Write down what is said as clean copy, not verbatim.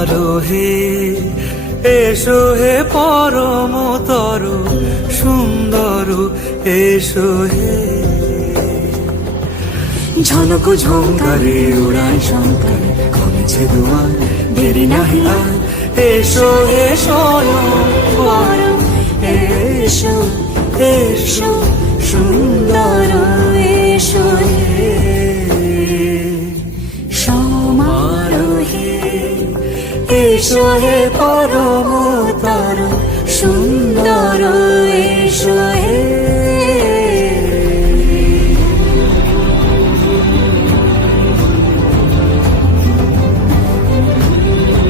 সমারোহে এসো হে পরমতর সুন্দর এসো হে। ঝনক ঝঙ্কারে উড়ায় শঙ্কর কমেছে দুয়ার দেরি নাহি আর। এসো হে স্বয়ং পরম এসো এসো সুন্দর এসো হে। সমারোহে এসো হে পরম